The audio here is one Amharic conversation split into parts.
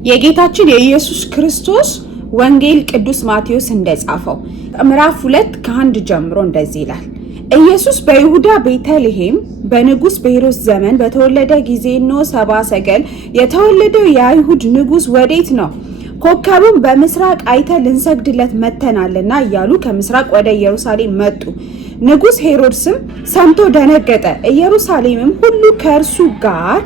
የጌታችን የኢየሱስ ክርስቶስ ወንጌል ቅዱስ ማቴዎስ እንደጻፈው ምዕራፍ 2 ከ1 ጀምሮ እንደዚህ ይላል። ኢየሱስ በይሁዳ ቤተልሔም በንጉስ በሄሮድስ ዘመን በተወለደ ጊዜ ነው ሰባ ሰገል የተወለደው የአይሁድ ንጉስ ወዴት ነው? ኮከቡን በምስራቅ አይተን ልንሰግድለት መተናልና እያሉ ከምስራቅ ወደ ኢየሩሳሌም መጡ። ንጉስ ሄሮድስም ሰምቶ ደነገጠ። ኢየሩሳሌምም ሁሉ ከእርሱ ጋር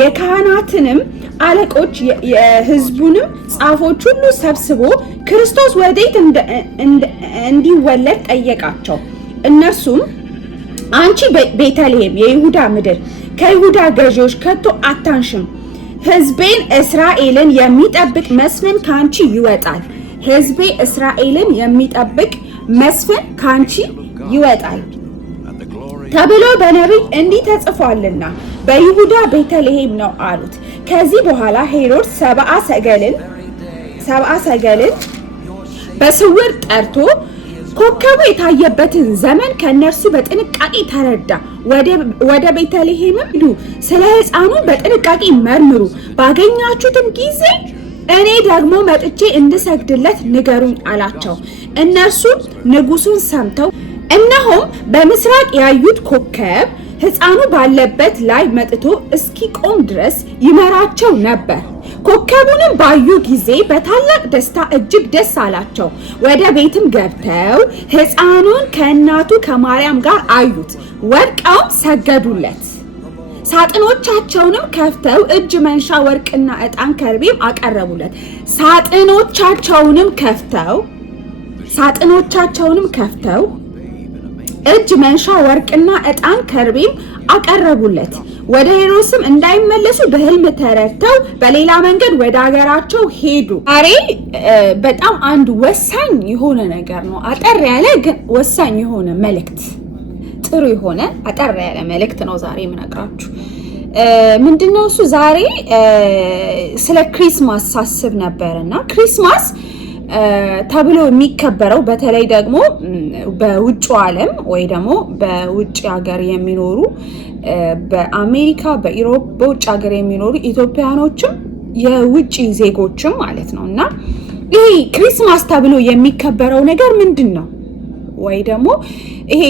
የካህናትንም አለቆች የሕዝቡንም ጻፎች ሁሉ ሰብስቦ ክርስቶስ ወዴት እንዲወለድ ጠየቃቸው። እነርሱም አንቺ ቤተልሔም የይሁዳ ምድር ከይሁዳ ገዢዎች ከቶ አታንሽም፣ ሕዝቤን እስራኤልን የሚጠብቅ መስፍን ካንቺ ይወጣል። ሕዝቤ እስራኤልን የሚጠብቅ መስፍን ካንቺ ይወጣል ተብሎ በነቢይ እንዲህ ተጽፏልና በይሁዳ ቤተልሔም ነው አሉት። ከዚህ በኋላ ሄሮድስ ሰብአ ሰገልን በስውር ጠርቶ ኮከቡ የታየበትን ዘመን ከነርሱ በጥንቃቄ ተረዳ። ወደ ቤተልሔምም ሂዱ፣ ስለ ሕፃኑ በጥንቃቄ መርምሩ፣ ባገኛችሁትም ጊዜ እኔ ደግሞ መጥቼ እንድሰግድለት ንገሩኝ አላቸው። እነርሱም ንጉሱን ሰምተው እነሆም በምስራቅ ያዩት ኮከብ ሕፃኑ ባለበት ላይ መጥቶ እስኪቆም ድረስ ይመራቸው ነበር። ኮከቡንም ባዩ ጊዜ በታላቅ ደስታ እጅግ ደስ አላቸው። ወደ ቤትም ገብተው ሕፃኑን ከእናቱ ከማርያም ጋር አዩት፣ ወድቀውም ሰገዱለት። ሳጥኖቻቸውንም ከፍተው እጅ መንሻ ወርቅና ዕጣን ከርቤም አቀረቡለት። ሳጥኖቻቸውንም ከፍተው እጅ መንሻ ወርቅና ዕጣን ከርቤም አቀረቡለት። ወደ ሄሮድስም እንዳይመለሱ በሕልም ተረድተው በሌላ መንገድ ወደ ሀገራቸው ሄዱ። ዛሬ በጣም አንድ ወሳኝ የሆነ ነገር ነው። አጠር ያለ ግን ወሳኝ የሆነ መልእክት፣ ጥሩ የሆነ አጠር ያለ መልእክት ነው ዛሬ የምነግራችሁ። ምንድነው እሱ? ዛሬ ስለ ክሪስማስ ሳስብ ነበርና ክሪስማስ ተብሎ የሚከበረው በተለይ ደግሞ በውጭ ዓለም ወይ ደግሞ በውጭ ሀገር የሚኖሩ በአሜሪካ፣ በኢሮፕ፣ በውጭ ሀገር የሚኖሩ ኢትዮጵያኖችም የውጭ ዜጎችም ማለት ነው። እና ይሄ ክሪስማስ ተብሎ የሚከበረው ነገር ምንድን ነው? ወይ ደግሞ ይሄ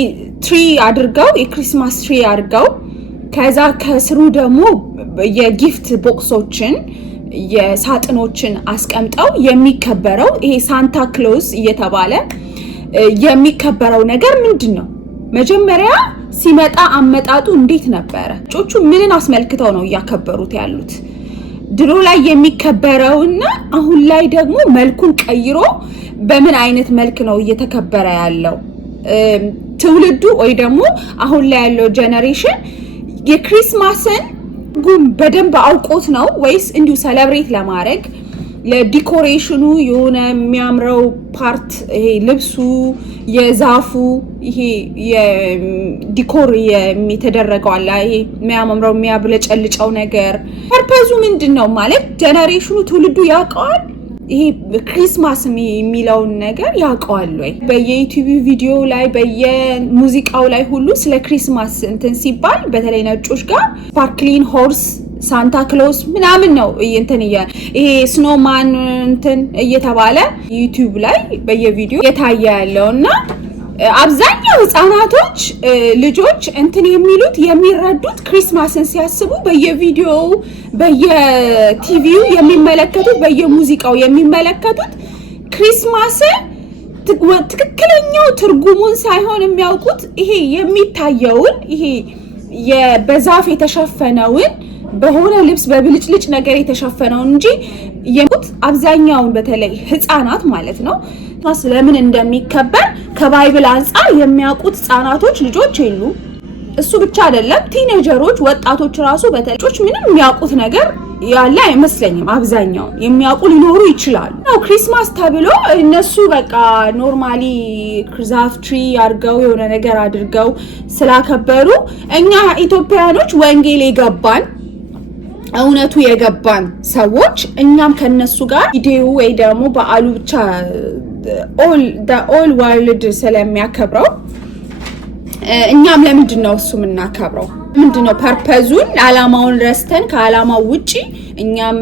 ትሪ አድርገው የክሪስማስ ትሪ አድርገው ከዛ ከስሩ ደግሞ የጊፍት ቦክሶችን የሳጥኖችን አስቀምጠው የሚከበረው ይሄ ሳንታ ክሎዝ እየተባለ የሚከበረው ነገር ምንድን ነው? መጀመሪያ ሲመጣ አመጣጡ እንዴት ነበረ? ጮቹ ምንን አስመልክተው ነው እያከበሩት ያሉት? ድሮ ላይ የሚከበረውና አሁን ላይ ደግሞ መልኩን ቀይሮ በምን አይነት መልክ ነው እየተከበረ ያለው? ትውልዱ ወይ ደግሞ አሁን ላይ ያለው ጄኔሬሽን የክሪስማስን ጉም በደንብ አውቆት ነው ወይስ እንዲሁ ሰለብሬት ለማድረግ ለዲኮሬሽኑ የሆነ የሚያምረው ፓርት ይሄ ልብሱ የዛፉ ይሄ የዲኮር የተደረገው አለ ይሄ የሚያምረው የሚያብለጨልጨው ነገር ፐርፐዙ ምንድነው? ማለት ጄኔሬሽኑ ትውልዱ ያውቀዋል? ይሄ ክሪስማስ የሚለውን ነገር ያውቀዋል ወይ? በየዩቲዩብ ቪዲዮ ላይ በየሙዚቃው ላይ ሁሉ ስለ ክሪስማስ እንትን ሲባል በተለይ ነጮች ጋር ስፓርክሊን ሆርስ ሳንታ ክሎስ ምናምን ነው እንትን ይሄ ስኖማን እንትን እየተባለ ዩቲዩብ ላይ በየቪዲዮ የታየ ያለውና አብዛኛው ህፃናቶች ልጆች እንትን የሚሉት የሚረዱት ክሪስማስን ሲያስቡ በየቪዲዮው በየቲቪው የሚመለከቱት በየሙዚቃው የሚመለከቱት ክሪስማስን ትክክለኛው ትርጉሙን ሳይሆን የሚያውቁት ይሄ የሚታየውን ይሄ በዛፍ የተሸፈነውን በሆነ ልብስ በብልጭልጭ ነገር የተሸፈነውን እንጂ የሙት አብዛኛውን በተለይ ህፃናት ማለት ነው ስለምን እንደሚከበር ከባይብል አንፃር የሚያውቁት ህፃናቶች ልጆች የሉ። እሱ ብቻ አይደለም ቲኔጀሮች ወጣቶች ራሱ በተለይ ምንም የሚያውቁት ነገር ያለ አይመስለኝም። አብዛኛው የሚያውቁ ሊኖሩ ይችላሉ። ነው ክሪስማስ ተብሎ እነሱ በቃ ኖርማሊ ክሪዛፍ ትሪ አድርገው የሆነ ነገር አድርገው ስላከበሩ እኛ ኢትዮጵያኖች ወንጌል የገባን እውነቱ የገባን ሰዎች እኛም ከነሱ ጋር ቪዲዮ ወይ ደግሞ በዓሉ ብቻ ኦል ወርልድ ስለሚያከብረው እኛም ለምንድነው እሱ የምናከብረው? ምንድነው ፐርፐዙን አላማውን ረስተን ከአላማው ውጪ እኛም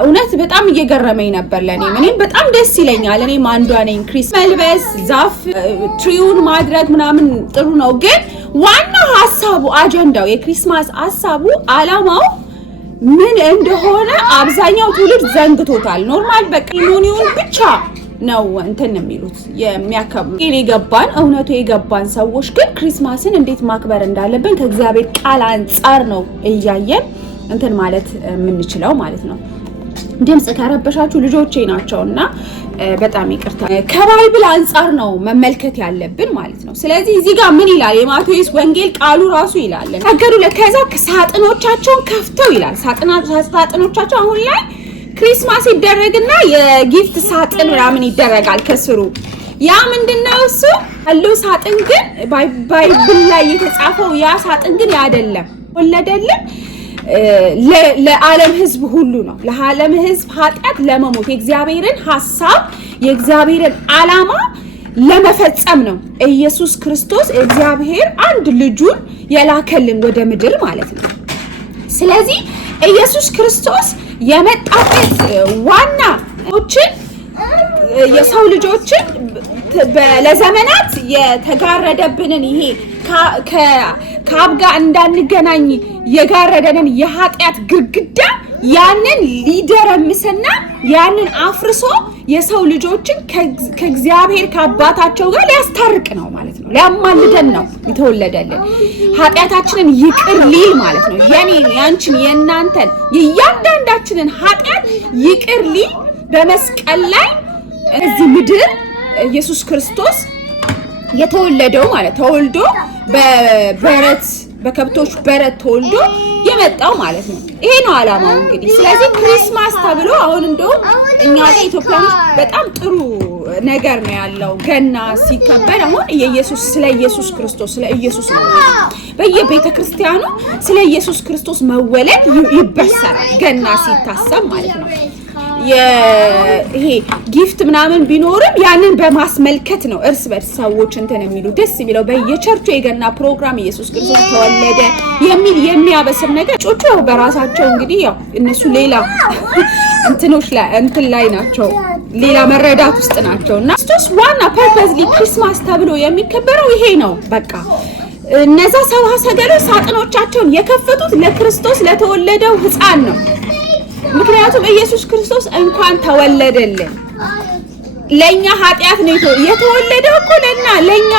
እውነት በጣም እየገረመኝ ነበር። እኔም በጣም ደስ ይለኛል። እኔም አንዷ ነኝ። ክሪስ መልበስ ዛፍ ትሪውን ማድረግ ምናምን ጥሩ ነው፣ ግን ዋናው ሀሳቡ አጀንዳው የክሪስማስ ሀሳቡ አላማው ምን እንደሆነ አብዛኛው ትውልድ ዘንግቶታል። ኖርማል በቃ ኢሞኒውን ብቻ ነው እንትን የሚሉት የሚያከብሩ። የገባን እውነቱ የገባን ሰዎች ግን ክሪስማስን እንዴት ማክበር እንዳለብን ከእግዚአብሔር ቃል አንጻር ነው እያየን እንትን ማለት የምንችለው ማለት ነው። ድምጽ ከረበሻችሁ ልጆቼ ናቸውና በጣም ይቅርታ። ከባይብል አንጻር ነው መመልከት ያለብን ማለት ነው። ስለዚህ እዚህ ጋር ምን ይላል? የማቴዎስ ወንጌል ቃሉ ራሱ ይላል ታገዱ ለከዛ ሳጥኖቻቸውን ከፍተው ይላል። ሳጥኖቻቸው አሁን ላይ ክሪስማስ ይደረግና የጊፍት ሳጥን ምናምን ይደረጋል ከስሩ። ያ ምንድነው እሱ ያለው ሳጥን ግን ባይብል ላይ የተጻፈው ያ ሳጥን ግን አይደለም። ወለደልን ለዓለም ሕዝብ ሁሉ ነው። ለዓለም ሕዝብ ኃጢአት ለመሞት የእግዚአብሔርን ሐሳብ የእግዚአብሔርን ዓላማ ለመፈጸም ነው ኢየሱስ ክርስቶስ እግዚአብሔር አንድ ልጁን የላከልን ወደ ምድር ማለት ነው። ስለዚህ ኢየሱስ ክርስቶስ የመጣበት ዋና የሰው ልጆችን ለዘመናት የተጋረደብንን ይሄ ከአብ ጋር እንዳንገናኝ የጋረደንን የኃጢአት ግድግዳ ያንን ሊደረምስና ያንን አፍርሶ የሰው ልጆችን ከእግዚአብሔር ከአባታቸው ጋር ሊያስታርቅ ነው ማለት ነው። ሊያማልደን ነው የተወለደልን። ኃጢአታችንን ይቅር ሊል ማለት ነው። የኔን፣ ያንቺን፣ የእናንተን የእያንዳንዳችንን ኃጢአት ይቅር ሊል በመስቀል ላይ እዚህ ምድር ኢየሱስ ክርስቶስ የተወለደው ማለት ተወልዶ በበረት በከብቶች በረት ተወልዶ የመጣው ማለት ነው። ይሄ ነው አላማው እንግዲህ። ስለዚህ ክሪስማስ ተብሎ አሁን እንደውም እኛ ኢትዮጵያኖች በጣም ጥሩ ነገር ነው ያለው። ገና ሲከበር አሁን ስለ ኢየሱስ ክርስቶስ ስለ ኢየሱስ ነው በየቤተ ክርስቲያኑ ስለ ኢየሱስ ክርስቶስ መወለድ ይበሰራል ገና ሲታሰብ ማለት ነው። ይሄ ጊፍት ምናምን ቢኖርም ያንን በማስመልከት ነው እርስ በርስ ሰዎች እንትን የሚሉ ደስ የሚለው በየቸርቹ የገና ፕሮግራም ኢየሱስ ክርስቶስ ተወለደ የሚል የሚያበስር ነገር ጮቹ በራሳቸው እንግዲህ ያው እነሱ ሌላ እንትን ላይ ናቸው፣ ሌላ መረዳት ውስጥ ናቸውና ክርስቶስ ዋና ፐርፐዝሊ ክሪስማስ ተብሎ የሚከበረው ይሄ ነው። በቃ እነዛ ሰብአ ሰገሎች ሳጥኖቻቸውን የከፈቱት ለክርስቶስ ለተወለደው ሕፃን ነው። ምክንያቱም ኢየሱስ ክርስቶስ እንኳን ተወለደልን ለኛ ኃጢአት ነው የተወለደው እኮ ለኛ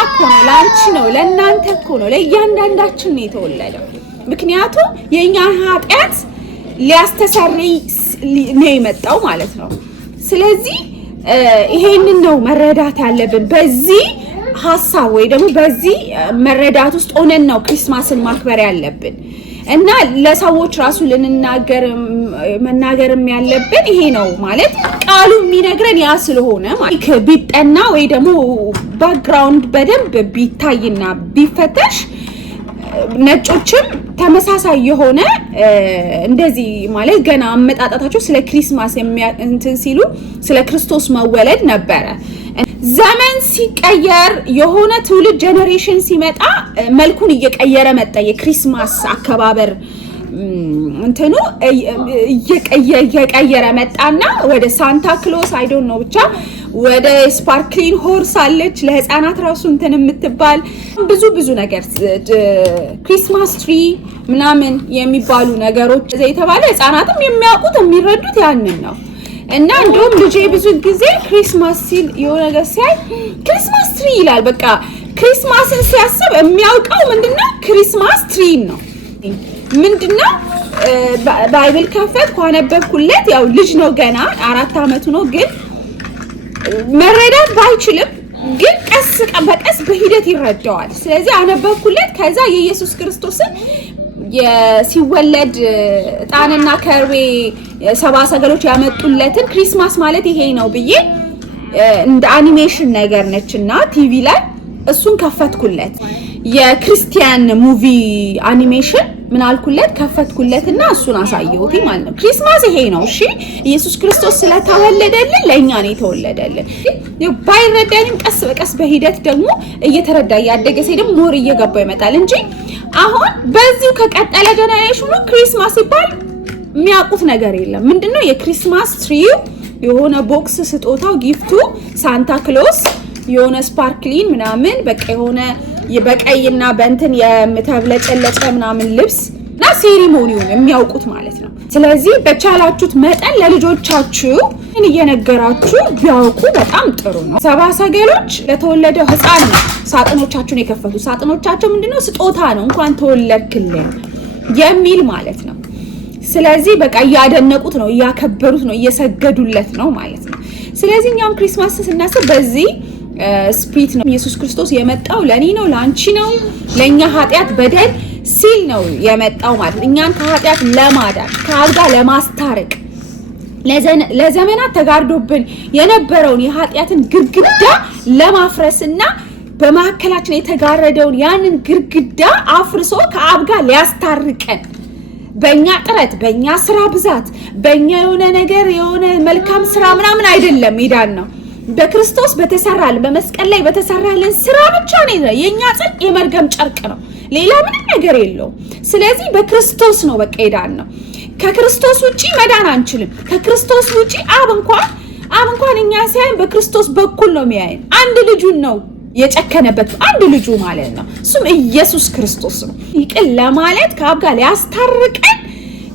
እኮ ነው፣ ላንቺ ነው፣ ለናንተ እኮ ነው፣ ለእያንዳንዳችን ነው የተወለደው። ምክንያቱም የኛ ኃጢአት ሊያስተሰርይ ነው የመጣው ማለት ነው። ስለዚህ ይሄንን ነው መረዳት ያለብን። በዚህ ሐሳብ ወይ ደግሞ በዚህ መረዳት ውስጥ ሆነን ነው ክሪስማስን ማክበር ያለብን። እና ለሰዎች ራሱ መናገርም ያለብን ይሄ ነው ማለት ቃሉ የሚነግረን ያ ስለሆነ ማለት ቢጠና ወይ ደግሞ ባክግራውንድ በደንብ ቢታይና ቢፈተሽ ነጮችም ተመሳሳይ የሆነ እንደዚህ ማለት ገና አመጣጣታቸው ስለ ክሪስማስ እንትን ሲሉ ስለ ክርስቶስ መወለድ ነበረ። ዘመን ሲቀየር የሆነ ትውልድ ጀነሬሽን ሲመጣ መልኩን እየቀየረ መጣ። የክሪስማስ አከባበር እንትኑ እየቀየረ መጣና ወደ ሳንታ ክሎስ አይ ዶንት ኖ ብቻ ወደ ስፓርክሊን ሆርስ አለች ለህፃናት ራሱ እንትን የምትባል ብዙ ነገር ክሪስማስ ትሪ ምናምን የሚባሉ ነገሮች የተባለ ህፃናትም የሚያውቁት የሚረዱት ያንን ነው። እና እንደውም ልጄ ብዙ ጊዜ ክሪስማስ ሲል የሆነ ነገር ሲያይ ክሪስማስ ትሪ ይላል። በቃ ክሪስማስን ሲያስብ የሚያውቀው ምንድነው ክሪስማስ ትሪ ነው። ምንድነው ባይብል ከፈት ካነበብኩለት ያው ልጅ ነው ገና 4 አመቱ ነው፣ ግን መረዳት ባይችልም ግን ቀስ በቀስ በሂደት ይረዳዋል። ስለዚህ አነበብኩለት። ከዛ የኢየሱስ ክርስቶስን ሲወለድ ዕጣንና ከርቤ ሰብአ ሰገሎች ያመጡለትን ክሪስማስ ማለት ይሄ ነው ብዬ እንደ አኒሜሽን ነገር ነችና ቲቪ ላይ እሱን ከፈትኩለት። የክርስቲያን ሙቪ አኒሜሽን ምን አልኩለት? ከፈትኩለትና እሱን አሳየሁት ማለት ነው። ክሪስማስ ይሄ ነው። እሺ ኢየሱስ ክርስቶስ ስለተወለደልን ለኛ ነው የተወለደልን። ባይረዳንም ቀስ በቀስ በሂደት ደግሞ እየተረዳ ያደገ ሲሄድ ሞር እየገባው ይመጣል እንጂ አሁን በዚሁ ከቀጠለ ጀነሬሽኑ ክሪስማስ ሲባል የሚያውቁት ነገር የለም። ምንድነው የክሪስማስ ትሪው? የሆነ ቦክስ ስጦታው ጊፍቱ ሳንታ ክሎስ የሆነ ስፓርክሊን ምናምን በቃ የሆነ በቀይና በእንትን የምተብለጨለጨ ምናምን ልብስ እና ሴሪሞኒውን የሚያውቁት ማለት ነው። ስለዚህ በቻላችሁት መጠን ለልጆቻችሁ እየነገራችሁ ቢያውቁ በጣም ጥሩ ነው። ሰባ ሰገሎች ለተወለደው ሕፃን ነው ሳጥኖቻቸውን የከፈቱ። ሳጥኖቻቸው ምንድነው? ስጦታ ነው፣ እንኳን ተወለድክልን የሚል ማለት ነው። ስለዚህ በቃ እያደነቁት ነው፣ እያከበሩት ነው፣ እየሰገዱለት ነው ማለት ነው። ስለዚህ እኛም ክሪስማስ ስናስብ በዚህ ስፒሪት ነው። ኢየሱስ ክርስቶስ የመጣው ለኔ ነው፣ ላንቺ ነው፣ ለኛ ኃጢአት በደል ሲል ነው የመጣው ማለት ነው። እኛን ከኃጢአት ለማዳን ከአብ ጋር ለማስታረቅ ለዘመናት ተጋርዶብን የነበረውን የኃጢአትን ግድግዳ ለማፍረስና በመካከላችን የተጋረደውን ያንን ግድግዳ አፍርሶ ከአብ ጋር ሊያስታርቀን በእኛ ጥረት በእኛ ስራ ብዛት በእኛ የሆነ ነገር የሆነ መልካም ስራ ምናምን አይደለም ሄዳን ነው። በክርስቶስ በተሰራልን በመስቀል ላይ በተሰራልን ስራ ብቻ ነው። የኛ ጽድቅ የመርገም ጨርቅ ነው፣ ሌላ ምንም ነገር የለውም። ስለዚህ በክርስቶስ ነው በቃ ሄዳን ነው። ከክርስቶስ ውጪ መዳን አንችልም። ከክርስቶስ ውጪ አብ እንኳን እኛ ሳይሆን በክርስቶስ በኩል ነው የሚያየን። አንድ ልጁን ነው የጨከነበት፣ አንድ ልጁ ማለት ነው። እሱም ኢየሱስ ክርስቶስ ነው። ይቅር ለማለት ከአብ ጋር ሊያስታርቀን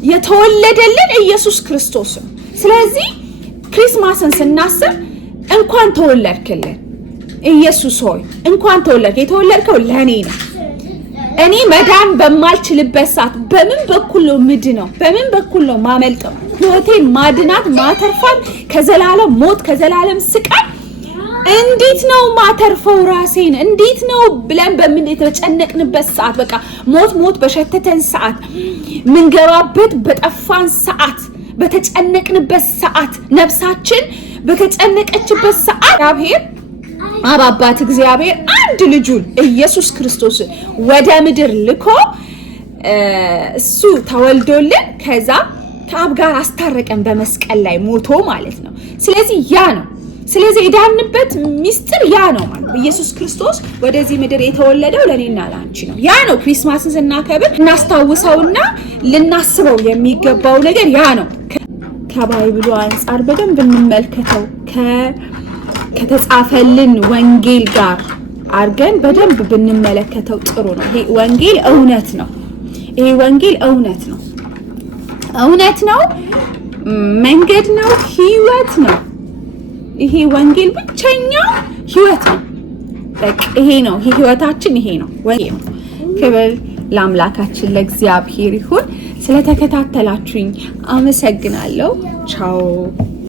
የተወለደልን ኢየሱስ ክርስቶስ ነው። ስለዚህ ክሪስማስን ስናስብ እንኳን ተወለድክልን ኢየሱስ ሆይ እንኳን ተወለድክ። የተወለድከው ለኔ ነው። እኔ መዳን በማልችልበት ሰዓት በምን በኩል ነው ምድነው? በምን በኩል ነው ማመልጠው? ህይወቴን ማድናት ማተርፋት ከዘላለም ሞት ከዘላለም ስቃይ እንዴት ነው ማተርፈው ራሴን? እንዴት ነው ብለን በምን የተጨነቅንበት ሰዓት በቃ ሞት በሸተተን ሰዓት ምንገባበት በጠፋን ሰዓት በተጨነቅንበት ሰዓት ነፍሳችን በተጨነቀችበት ሰዓት እግዚአብሔር አባባት እግዚአብሔር አንድ ልጁን ኢየሱስ ክርስቶስን ወደ ምድር ልኮ እሱ ተወልዶልን ከዛ ከአብ ጋር አስታረቀን በመስቀል ላይ ሞቶ ማለት ነው። ስለዚህ ያ ነው። ስለዚህ የዳንበት ሚስጥር ያ ነው ማለት ነው። ኢየሱስ ክርስቶስ ወደዚህ ምድር የተወለደው ለኔና ላንቺ ነው። ያ ነው ክሪስማስን ስናከብር እናስታውሰውና ልናስበው የሚገባው ነገር ያ ነው። ከባይብሉ አንፃር በደንብ እንመልከተው። ከተጻፈልን ወንጌል ጋር አርገን በደንብ ብንመለከተው ጥሩ ነው። ይሄ ወንጌል እውነት ነው። ይሄ ወንጌል እውነት ነው። እውነት ነው፣ መንገድ ነው፣ ህይወት ነው። ይሄ ወንጌል ብቸኛው ህይወት ነው። በቃ ይሄ ነው፣ ይሄ ህይወታችን ይሄ ነው ወንጌል። ክብር ለአምላካችን ለእግዚአብሔር ይሁን። ስለተከታተላችሁኝ አመሰግናለሁ። ቻው።